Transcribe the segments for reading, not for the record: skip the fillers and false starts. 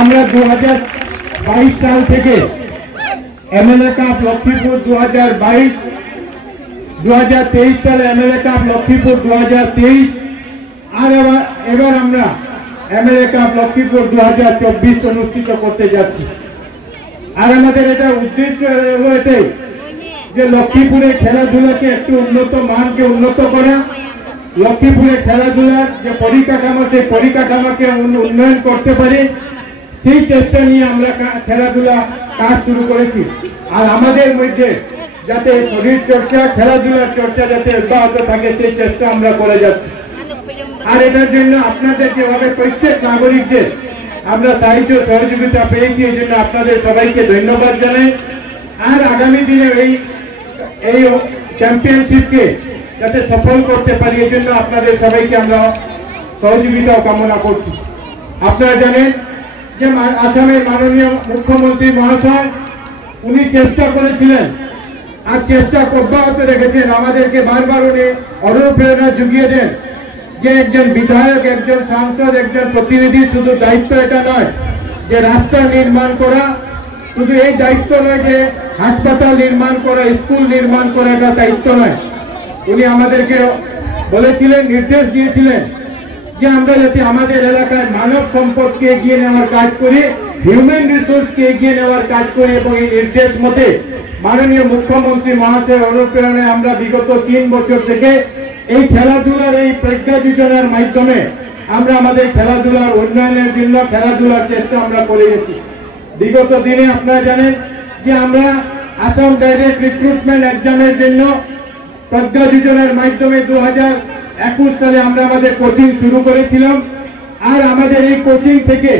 আমরা 2022 সাল থেকে এমএলএ কাপ লক্ষ্মীপুর 2022, 2023 সালে এমএলএ কাপ লক্ষ্মীপুর 2023, আর এবার আমরা এমএলএ কাপ লক্ষ্মীপুর 2024 অনুষ্ঠিত করতে যাচ্ছি। আর আমাদের এটা উদ্দেশ্য হলো এটাই যে লক্ষ্মীপুরে খেলাধুলাকে একটু উন্নত মানকে উন্নত করা, লক্ষ্মীপুরে খেলাধুলার যে পরিকাঠামো সেই পরিকাঠামোকে উন্নয়ন করতে পারে, সেই চেষ্টা নিয়ে আমরা খেলাধুলা কাজ শুরু করেছি। আর আমাদের মধ্যে যাতে শরীর চর্চা খেলাধুলার চর্চা যাতে অব্যাহত থাকে সেই চেষ্টা আমরা করে যাচ্ছি। আর এটার জন্য আপনাদের যেভাবে প্রত্যেক নাগরিকদের আমরা সাহায্য সহযোগিতা পেয়েছি এই জন্য আপনাদের সবাইকে ধন্যবাদ জানাই। আর আগামী দিনে এই চ্যাম্পিয়নশিপকে যাতে সফল করতে পারি এই জন্য আপনাদের সবাইকে আমরা সহযোগিতা কামনা করছি। আপনারা জানেন যে আসামের মাননীয় মুখ্যমন্ত্রী মহাশয় উনি চেষ্টা করেছিলেন আর চেষ্টা অব্যাহত রেখেছেন, আমাদেরকে বারবার উনি অনুপ্রেরণা জুগিয়ে দেন যে একজন বিধায়ক, একজন সাংসদ, একজন প্রতিনিধি শুধু দায়িত্ব এটা নয় যে রাস্তা নির্মাণ করা, শুধু এই দায়িত্ব নয় যে হাসপাতাল নির্মাণ করা, স্কুল নির্মাণ করা, এটা দায়িত্ব নয়। উনি আমাদেরকে বলেছিলেন, নির্দেশ দিয়েছিলেন যে আমরা যাতে আমাদের এলাকায় মানব সম্পদকে এগিয়ে নেওয়ার কাজ করি, হিউম্যান রিসোর্সকে এগিয়ে নেওয়ার কাজ করি। এবং এই নির্দেশ মতে মাননীয় মুখ্যমন্ত্রী মহাশয়ের অনুপ্রেরণায় আমরা বিগত 3 বছর থেকে এই খেলাধুলার এই প্রজ্ঞা যোজনার মাধ্যমে আমরা আমাদের খেলাধুলার উন্নয়নের জন্য খেলাধুলার চেষ্টা আমরা করে গেছি। বিগত দিনে আপনারা জানেন যে আমরা আসাম ডাইরেক্ট রিক্রুটমেন্ট এক্সামের জন্য প্রজ্ঞা যোজনার মাধ্যমে 2021 সালে আমরা আমাদের কোচিং শুরু করেছিলাম। আর আমাদের এই কোচিং থেকে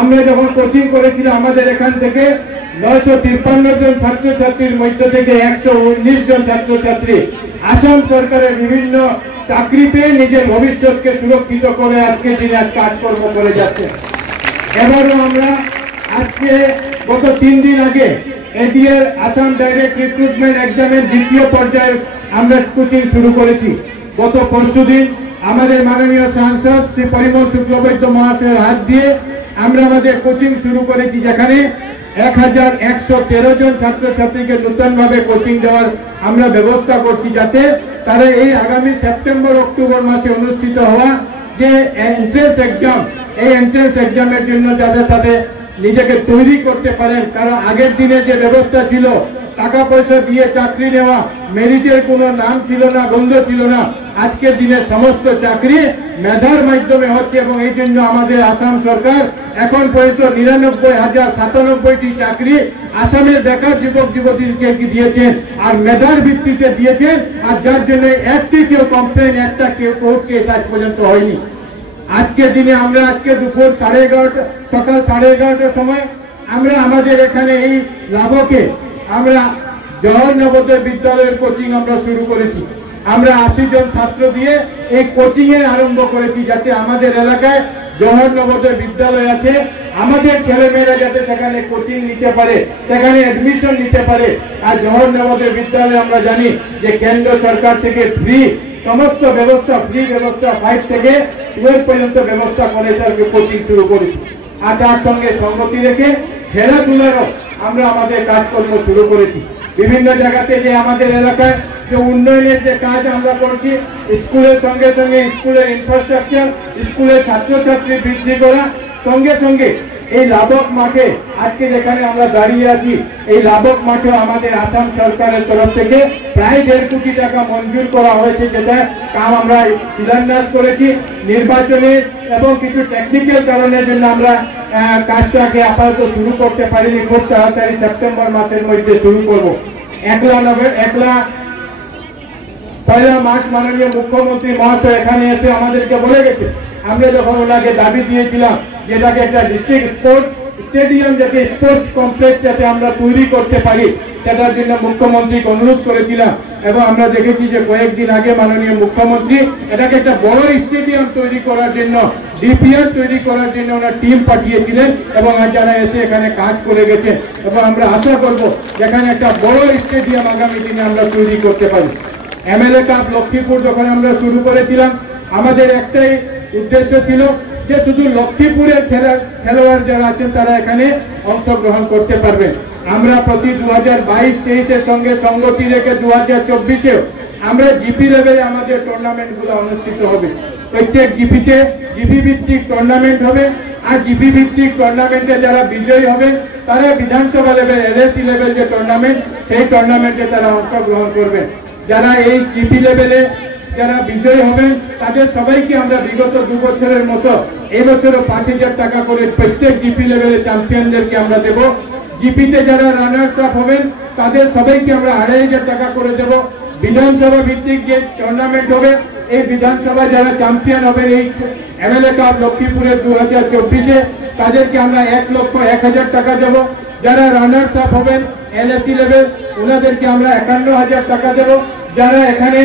আমরা যখন কোচিং করেছিলাম আমাদের এখান থেকে 953 জন ছাত্রছাত্রীর মধ্য থেকে 119 জন ছাত্রছাত্রী আসাম সরকারের বিভিন্ন চাকরি পেয়ে নিজের ভবিষ্যৎকে সুরক্ষিত করে আজকে দিনে কাজকর্ম করে যাচ্ছে। এবারও আমরা আজকে গত 3 দিন আগে এডিআর আসাম ডাইরেক্ট রিক্রুটমেন্ট এক্সামের দ্বিতীয় পর্যায়ের আমরা কোচিং শুরু করেছি। গত পরশুদিন আমাদের মাননীয় সাংসদ শ্রী পরিমল শুক্লবৈদ্য মহাশয়ের হাত দিয়ে আমরা আমাদের কোচিং শুরু করেছি, যেখানে 1113 জন ছাত্রছাত্রীকে নতুনভাবে কোচিং দেওয়ার আমরা ব্যবস্থা করছি, যাতে তারা এই আগামী সেপ্টেম্বর অক্টোবর মাসে অনুষ্ঠিত হওয়া যে এন্ট্রান্স এক্সাম, এই এন্ট্রান্স এক্সামের জন্য যাতে তাদের নিজেকে তৈরি করতে পারেন। কারণ আগের দিনে যে ব্যবস্থা ছিল টাকা পয়সা দিয়ে চাকরি নেওয়া, মেরিটের কোনো নাম ছিল না, গন্ধ ছিল না, আজকের দিনে সমস্ত চাকরি মেধার মাধ্যমে হচ্ছে। এবং এই জন্য আমাদের আসাম সরকার এখন পর্যন্ত 99,097টি চাকরি আসামের বেকার যুবক যুবতীকে দিয়েছেন আর মেধার ভিত্তিতে দিয়েছেন। আর যার জন্য একটি কেউ কমপ্লেন, একটা কেউ কোর্ট কেস আজ পর্যন্ত হয়নি। আজকের দিনে আমরা আজকে দুপুর 11:30 সকাল 11:30টার সময় আমরা আমাদের এখানে এই লাভকে আমরা জওহর নবোদয় বিদ্যালয়ের কোচিং আমরা শুরু করেছি। আমরা 80 জন ছাত্র দিয়ে এই কোচিং এর আরম্ভ করেছি, যাতে আমাদের এলাকায় জওহর নবোদয় বিদ্যালয় আছে, আমাদের ছেলেমেয়েরা যাতে সেখানে কোচিং নিতে পারে, সেখানে অ্যাডমিশন নিতে পারে। আর জওহর নবোদয় বিদ্যালয়ে আমরা জানি যে কেন্দ্র সরকার থেকে ফ্রি সমস্ত ব্যবস্থা, ফ্রি ব্যবস্থা 5 থেকে 12 পর্যন্ত ব্যবস্থা করে তাদেরকে কোচিং শুরু করেছি। আর তার সঙ্গে সঙ্গতি রেখে খেলাধুলারও আমরা আমাদের কাজকর্ম শুরু করেছি। বিভিন্ন জায়গাতে যে আমাদের এলাকায় যে উন্নয়নের যে কাজ আমরা করছি, স্কুলের সঙ্গে সঙ্গে স্কুলের ইনফ্রাস্ট্রাকচার, স্কুলের ছাত্রছাত্রী বৃদ্ধি করা, সঙ্গে সঙ্গে এই লাভক মাঠে আজকে যেখানে আমরা দাঁড়িয়ে আছি, এই লাভক মাঠেও আমাদের আসাম সরকারের তরফ থেকে প্রায় 1.5 কোটি টাকা মঞ্জুর করা হয়েছে, যেটা কাম আমরা শিলান্যাস করেছি। নির্বাচনে এবং কিছু টেকনিক্যাল কারণের জন্য আমরা কাজটাকে আপাতত শুরু করতে পারিনি। খুব তাড়াতাড়ি সেপ্টেম্বর মাসের মধ্যে শুরু করব। 1 মার্চ মাননীয় মুখ্যমন্ত্রী মহাশয় এখানে এসে আমাদেরকে বলে গেছে, আমরা যখন ওনাকে দাবি দিয়েছিলাম যেটাকে একটা ডিস্ট্রিক্ট স্পোর্টস স্টেডিয়াম, যাতে স্পোর্টস কমপ্লেক্স যাতে আমরা তৈরি করতে পারি, সেটার জন্য মুখ্যমন্ত্রীকে অনুরোধ করেছিলাম। এবং আমরা দেখেছি যে কয়েকদিন আগে মাননীয় মুখ্যমন্ত্রী এটাকে একটা বড় স্টেডিয়াম তৈরি করার জন্য, ডিপিআর তৈরি করার জন্য ওনার টিম পাঠিয়েছিলেন এবং আজ যারা এসে এখানে কাজ করে গেছেন। এবং আমরা আশা করব যেখানে একটা বড় স্টেডিয়াম আগামী দিনে আমরা তৈরি করতে পারি। এমএলএ কাপ লক্ষ্মীপুর যখন আমরা শুরু করেছিলাম আমাদের একটাই উদ্দেশ্য ছিল যে শুধু লক্ষ্মীপুরের খেলোয়াড় যারা আছেন তারা এখানে অংশগ্রহণ করতে পারবেন। আমরা প্রতি 2022-23-এর সঙ্গে সঙ্গতি রেখে 2024-এও আমরা জিপি লেভেলে আমাদের টুর্নামেন্টগুলো অনুষ্ঠিত হবে। প্রত্যেক জিপিতে জিপি ভিত্তিক টুর্নামেন্ট হবে, আর জিপি ভিত্তিক টুর্নামেন্টে যারা বিজয়ী হবে তারা বিধানসভা লেভেল এলএসি লেভেল যে টুর্নামেন্ট সেই টুর্নামেন্টে তারা অংশগ্রহণ করবেন। যারা এই জিপি লেভেলে যারা বিজয়ী হবেন তাদের সবাইকে আমরা বিগত 2 বছরের মতো এই বছরও 5,000 টাকা করে প্রত্যেক জিপি লেভেলে চ্যাম্পিয়নদেরকে আমরা দেব। জিপিতে যারা রানার্স আপ হবেন তাদের সবাইকে আমরা 2,500 টাকা করে দেব। বিধানসভা ভিত্তিক যে টুর্নামেন্ট হবে এই বিধানসভা যারা চ্যাম্পিয়ন হবেন এই এমএলএ কাপ লক্ষ্মীপুরের 2024-এ তাদেরকে আমরা 1,01,000 টাকা দেব। যারা রানার্স আপ হবেন এলএসি লেভেল ওনাদেরকে আমরা 51,000 টাকা দেব। যারা এখানে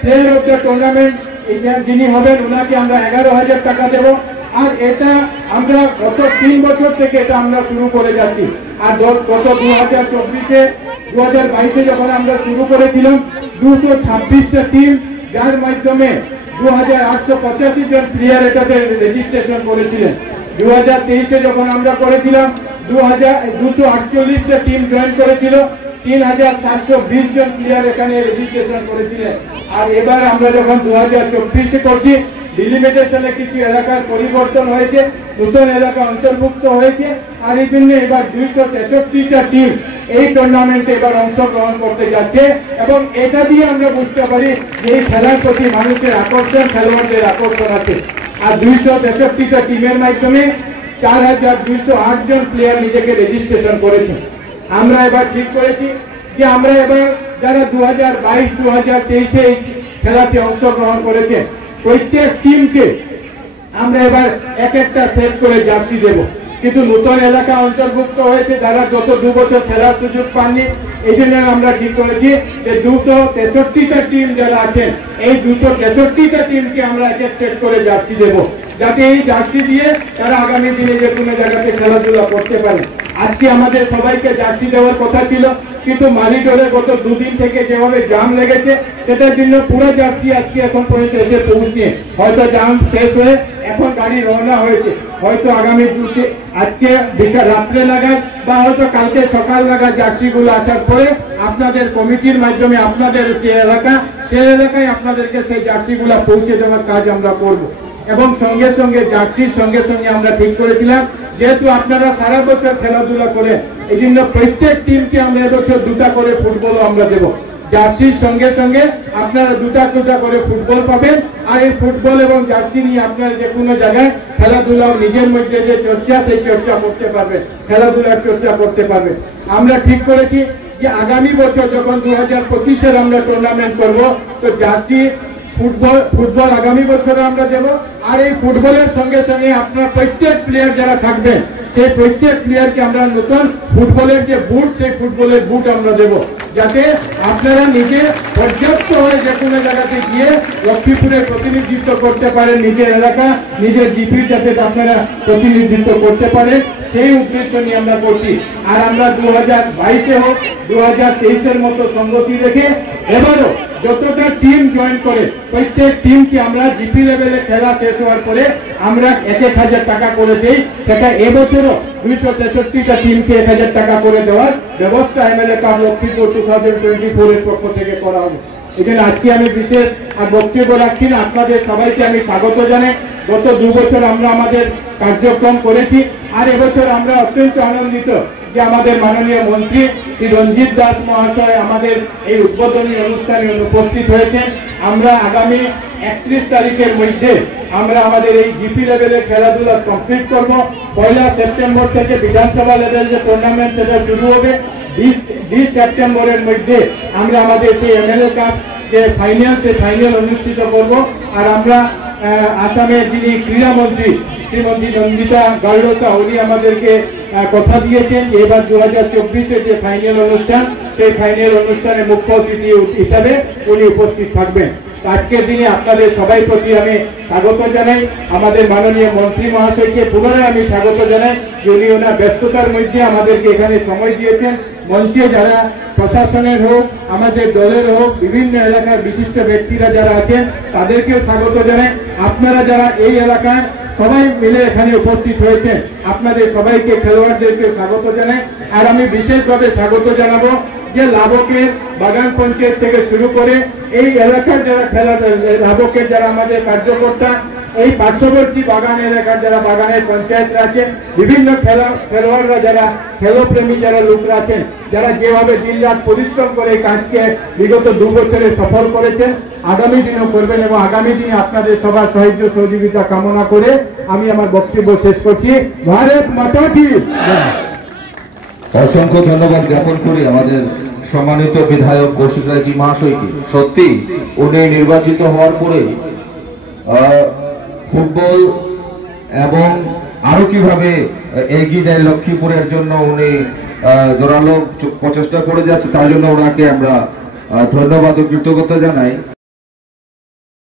প্লেয়ার অফ দ্য টুর্নামেন্ট যিনি হবেন ওনাকে আমরা 11,000 টাকা দেব। আর এটা আমরা গত 3 বছর থেকে এটা আমরা শুরু করে যাচ্ছি। আর গত 2024-এ 2022-এ যখন আমরা শুরু করেছিলাম 226টা টিম, যার মাধ্যমে 2,885 জন প্লেয়ার এটাতে রেজিস্ট্রেশন করেছিলেন। 2023-এ যখন আমরা করেছিলাম 248টা টিম জয়েন করেছিল, 3,720 জন প্লেয়ার এখানে রেজিস্ট্রেশন করেছিলেন। আর এবার আমরা যখন 2024-এ করছি ডিলিমিটেশনে কিছু এলাকার পরিবর্তন হয়েছে, নতুন এলাকা অন্তর্ভুক্ত হয়েছে, আর এই জন্য এবার 263টা টিম এই টুর্নামেন্টে এবার অংশগ্রহণ করতে যাচ্ছে। এবং এটা দিয়ে আমরা বুঝতে পারি যে এই খেলার প্রতি মানুষের আকর্ষণ, খেলোয়াড়দের আকর্ষণ আছে। আর 263টা টিমের মাধ্যমে 4,208 জন প্লেয়ার নিজেকে রেজিস্ট্রেশন করেছে। আমরা এবার ঠিক করেছি যে আমরা এবার যারা 2022-2023-এ এই খেলাতে অংশগ্রহণ করেছে প্রত্যেক টিমকে আমরা এবার একটা সেট করে জার্সি দেব। কিন্তু নতুন এলাকা অন্তর্ভুক্ত হয়েছে যারা গত 2 বছর খেলার সুযোগ পাননি, এই জন্য আমরা ঠিক করেছি যে 263টা টিম যারা আছেন এই 263টা টিমকে আমরা এক সেট করে জার্সি দেব, যাতে এই জার্সি দিয়ে তারা আগামী দিনে যে কোনো জায়গাতে খেলাধুলা করতে পারে। আজকে আমাদের সবাইকে জার্সি দেওয়ার কথা ছিল, কিন্তু মালিডোরে গত 2 দিন থেকে যেভাবে জাম লেগেছে সেটার জন্য পুরো জার্সি আজকে এখন পর্যন্ত এসে পৌঁছে, হয়তো জাম শেষ হয়ে এখন গাড়ি রওনা হয়েছে, হয়তো আগামী দিনে আজকে বিকাল রাত্রে নাগাদ বা হয়তো কালকে সকাল নাগাদ জার্সিগুলো আসার পরে আপনাদের কমিটির মাধ্যমে আপনাদের যে এলাকা সেই এলাকায় আপনাদেরকে সেই জার্সিগুলো পৌঁছে দেওয়ার কাজ আমরা করব। এবং সঙ্গে সঙ্গে জার্সির সঙ্গে সঙ্গে আমরা ঠিক করেছিলাম যেহেতু আপনারা সারা বছর খেলাধুলা করে এই জন্য প্রত্যেক টিমকে আমরা এবছর 2টা করে ফুটবলও আমরা দেব। জার্সির সঙ্গে সঙ্গে আপনারা 2টা করে ফুটবল পাবেন। আর এই ফুটবল এবং জার্সি নিয়ে আপনারা যে কোনো জায়গায় খেলাধুলাও নিজের মধ্যে যে চর্চা সেই চর্চা করতে পারবেন, খেলাধুলার চর্চা করতে পারবেন। আমরা ঠিক করেছি যে আগামী বছর যখন 2025-এর আমরা টুর্নামেন্ট করব তো জার্সি ফুটবল আগামী বছরে আমরা দেব। আর এই ফুটবলের সঙ্গে সঙ্গে আপনার প্রত্যেক প্লেয়ার যারা থাকবেন সেই প্রত্যেক প্লেয়ারকে আমরা নতুন ফুটবলের যে বুট সেই ফুটবলের বুট আমরা দেব, যাতে আপনারা নিজে পর্যাপ্ত হয়ে যে কোনো জায়গাতে গিয়ে লক্ষ্মীপুরের প্রতিনিধিত্ব করতে পারেন, নিজের এলাকা নিজের জিপির যাতে আপনারা প্রতিনিধিত্ব করতে পারেন সেই উদ্দেশ্য নিয়ে আমরা করছি। আর আমরা 2022-এ হোক 2023-এর মতো সঙ্গতি রেখে এবারও যতটা টিম জয়েন করে প্রত্যেক টিমকে আমরা জিপি লেভেলে খেলা শেষ হওয়ার পরে আমরা 1,000 টাকা করে দিই। সেটা এবছরও 263টা টিমকে 1,000 টাকা করে দেওয়ার ব্যবস্থা এমএলএ কাপ লক্ষ্মীপুর 2024-এর পক্ষ থেকে করা হবে। এই জন্য আজকে আমি বিশেষ বক্তব্য রাখছি না, আপনাদের সবাইকে আমি স্বাগত জানাই। গত 2 বছর আমরা আমাদের কার্যক্রম করেছি, আর এবছর আমরা অত্যন্ত আনন্দিত যে আমাদের মাননীয় মন্ত্রী শ্রী রঞ্জিত দাস মহাশয় আমাদের এই উদ্বোধনী অনুষ্ঠানে উপস্থিত হয়েছেন। আমরা আগামী 31 তারিখের মধ্যে আমরা আমাদের এই জিপি লেভেলে খেলাধুলা কমপ্লিট করব। 1 সেপ্টেম্বর থেকে বিধানসভা লেভেল যে টুর্নামেন্ট সেটা শুরু হবে। 20 সেপ্টেম্বরের মধ্যে আমরা আমাদের সেই এমএলএ কাপ যে ফাইনাল সেই ফাইনাল অনুষ্ঠিত করব। আর আমরা আসামের যিনি ক্রীড়ামন্ত্রী শ্রীমতী নন্দিতা গার্লসা উনি আমাদেরকে কথা দিয়েছেন যে এবার 2024-এর যে ফাইনাল অনুষ্ঠান সেই ফাইনাল অনুষ্ঠানে মুখ্য অতিথি হিসাবে উনি উপস্থিত থাকবেন। আজকের দিনে আপনাদের সবাই প্রতি আমি স্বাগত জানাই। আমাদের মাননীয় মন্ত্রী মহাশয়কে পুনরায় আমি স্বাগত জানাই যে উনি ওনার ব্যস্ততার মধ্যে আমাদেরকে এখানে সময় দিয়েছেন। মঞ্চে যারা প্রশাসনের হোক আমাদের দলের হোক বিভিন্ন এলাকার বিশিষ্ট ব্যক্তিরা যারা আছেন তাদেরকেও স্বাগত জানাই। আপনারা যারা এই এলাকার সবাই মিলে এখানে উপস্থিত হয়েছে, আপনাদের সবাইকে খেলোয়াড়দেরকে স্বাগত জানাই। আর আমি বিশেষভাবে স্বাগত জানাবো যে লাবকের বাগান পঞ্চায়েত থেকে শুরু করে এই এলাকার যারা লাবকের যারা আমাদের কার্যকর্তা, এই পার্শ্ববর্তী বাগান এলাকার যারা বাগানের পঞ্চায়েতরা আছেন, বিভিন্ন খেলোয়াড়রা যারা খেলোপ্রেমী যারা লোকরা আছেন, যারা যেভাবে দিনরাত পরিশ্রম করে এই কাজকে বিগত 2 বছরে সফল করেছেন, আগামী দিনও করবেন এবং আগামী দিনে আপনাদের সবার সাহায্য সহযোগিতা কামনা করে আমি আমার বক্তব্য শেষ করছি। ভারত মাতা কি জয়। অসংখ্য ধন্যবাদ জ্ঞাপন করি আমাদের সম্মানিত বিধায়ক কৌশিক রায়জি মহাশয়কে। সত্যি উনি নির্বাচিত হওয়ার পরে ফুটবল এবং আরো কিভাবে এগিয়ে যায় লক্ষ্মীপুরের জন্য উনি জোরালো প্রচেষ্টা করে যাচ্ছে, তার জন্য ওনাকে আমরা ধন্যবাদ ও কৃতজ্ঞতা জানাই।